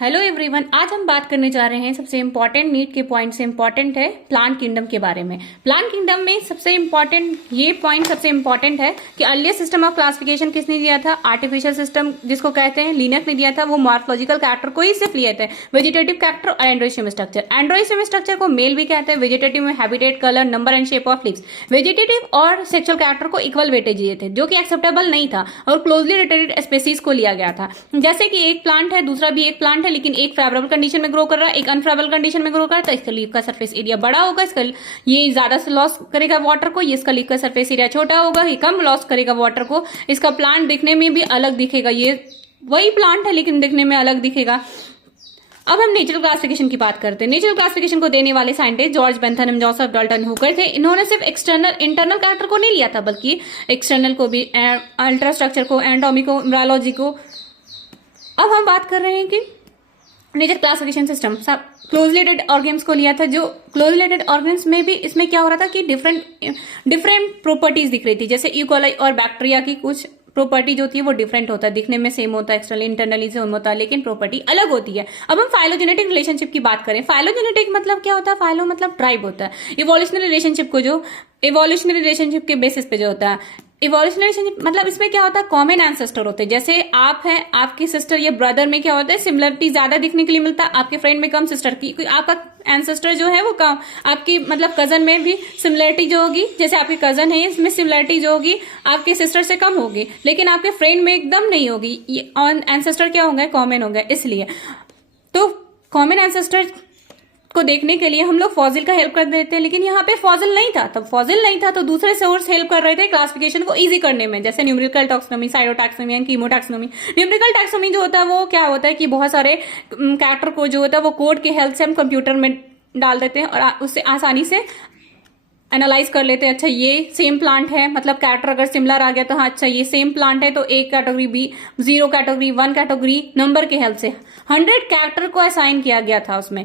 Hello everyone, आज हम बात करने जा रहे हैं सबसे इंपॉर्टेंट नीट के पॉइंट से इंपॉर्टेंट है प्लांट किंगडम के बारे में। प्लांट किंगडम में सबसे इंपॉर्टेंट ये पॉइंट सबसे इंपॉर्टेंट है कि अर्लियर सिस्टम ऑफ क्लासिफिकेशन किसने दिया था? आर्टिफिशियल सिस्टम जिसको कहते हैं लिनफ ने दिया था। वो मॉर्फोलॉजिकल कैरेक्टर को ही सिर्फ लिए थे, वेजिटेटिव कैरेक्टर और एंड्रोइसियम स्ट्रक्चर। एंड्रोइसियम स्ट्रक्चर को मेल भी कहते हैं। वेजिटेटिव में habitat, colour, number and shape of leaves. Vegetative और सेक्सुअल कैरेक्टर को इक्वल वेटेज दिए थे, जो कि एक्सेप्टेबल नहीं था और क्लोजली रिलेटेड स्पेसीज को लिया गया था। जैसे कि एक प्लांट है, दूसरा भी एक प्लांट है, लेकिन एक फेवरेबल कंडीशन में ग्रो कर रहा है, एक अनफेवरेबल कंडीशन में ग्रो कर रहा है, तो इसका लीफ का सरफेस एरिया बड़ा होगा, इसका ये ज्यादा से लॉस करेगा वाटर को, ये इसका लीफ का सरफेस एरिया छोटा होगा, ये कम लॉस करेगा वाटर को। इसका प्लांट दिखने में भी अलग दिखेगा, ये वही प्लांट है लेकिन दिखने में अलग दिखेगा। अब हम नेचुरल क्लासिफिकेशन की बात करते हैं। नेचुरल क्लासिफिकेशन को देने वाले scientist George Bentham and Joseph Dalton Hooker थे। इन्होंने सिर्फ इंटरनल कैरेक्टर को नहीं लिया था, बल्कि एक्सटर्नल को भी, अल्ट्रा स्ट्रक्चर को, एनाटॉमी को, एम्ब्रायोलॉजी को। अब हम बात कर रहे हैं कि nature classification system closely related organs को लिया था। जो क्लोजली रिलेटेड ऑर्गेन्स में भी इसमें क्या हो रहा था कि डिफरेंट प्रॉपर्टीज दिख रही थी। जैसे यूकोलाई और बैक्टीरिया की कुछ प्रॉपर्टी जो होती है वो डिफरेंट होता है, दिखने में सेम होता है, एक्सटर्नली इंटरनली सेम होता है, लेकिन प्रॉपर्टी अलग होती है। अब हम फाइलोजेनेटिक रिलेशनशिप की बात करें। फाइलोजेनेटिक मतलब क्या होता है? फाइलो मतलब ट्राइब होता है। इवोल्यूशनरी रिलेशनशिप को जो इवोल्यूशनरी रिलेशनशिप के बेसिस पे जो होता है, इवोल्यूशनरी रिलेशनशिप मतलब इसमें क्या होता है? कॉमन एंसेस्टर होते हैं। जैसे आप हैं, आपकी सिस्टर या ब्रदर में क्या होता है? सिमिलरिटी ज्यादा दिखने के लिए मिलता है। आपके फ्रेंड में कम, सिस्टर की आपका एंसेस्टर जो है वो कम, आपकी मतलब कजन में भी सिमिलरिटी जो होगी, जैसे आपके कजन है इसमें सिमिलरिटी जो होगी आपके सिस्टर से कम होगी, लेकिन आपके फ्रेंड में एकदम नहीं होगी। ये एंसेस्टर क्या होंगे? कॉमन होंगे। इसलिए तो कॉमन एंसेस्टर को देखने के लिए हम लोग फॉसिल का हेल्प कर देते हैं, लेकिन यहाँ पे फॉसिल नहीं था। तब फॉसिल नहीं था तो दूसरे सोर्स हेल्प कर रहे थे क्लासिफिकेशन को इजी करने में, जैसे numerical taxonomy, cytotaxonomy and कीमोटैक्सोनॉमी। Numerical taxonomy जो होता है वो क्या होता है कि बहुत सारे कैरेक्टर को जो होता है वो कोड के हेल्प से हम कंप्यूटर में डाल देते हैं और उससे आसानी से एनालाइज कर लेते हैं। अच्छा ये सेम प्लांट है, मतलब कैरेक्टर अगर सिमिलर आ गया तो हाँ अच्छा ये सेम प्लांट है, तो A category, B 0 category, 1 category, number के हेल्प से 100 कैरेक्टर को असाइन किया गया था उसमें।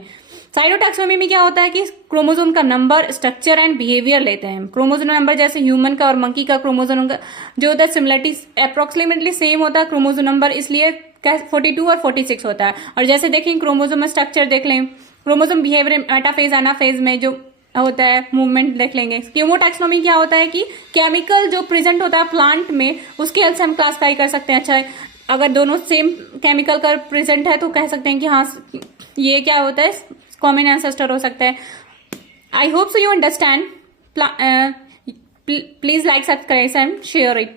साइटोटैक्सोनॉमी में क्या होता है कि क्रोमोसोम का नंबर, स्ट्रक्चर एंड बिहेवियर लेते हैं। क्रोमोसोम नंबर जैसे ह्यूमन का और मंकी का क्रोमोसोम का जो होता है सिमिलरिटी अप्रोक्सीमेटली सेम होता है क्रोमोसोम नंबर, इसलिए 42 और 46 होता है। और जैसे देखें क्रोमोसोम स्ट्रक्चर देख लें, क्रोमोसोम बिहेवियर मेटाफेज एनाफेज में जो होता है मूवमेंट देख लेंगे। कीमोटैक्सोनॉमी क्या होता है कि केमिकल जो प्रेजेंट होता है प्लांट में उसके हेल्प से हम क्लासिफाई कर सकते हैं। अच्छा अगर दोनों सेम केमिकल का प्रेजेंट है तो कह सकते हैं कि हाँ ये क्या होता है, कॉमन एंसेस्टर हो सकता है। I hope so you understand. Please like, subscribe and share it.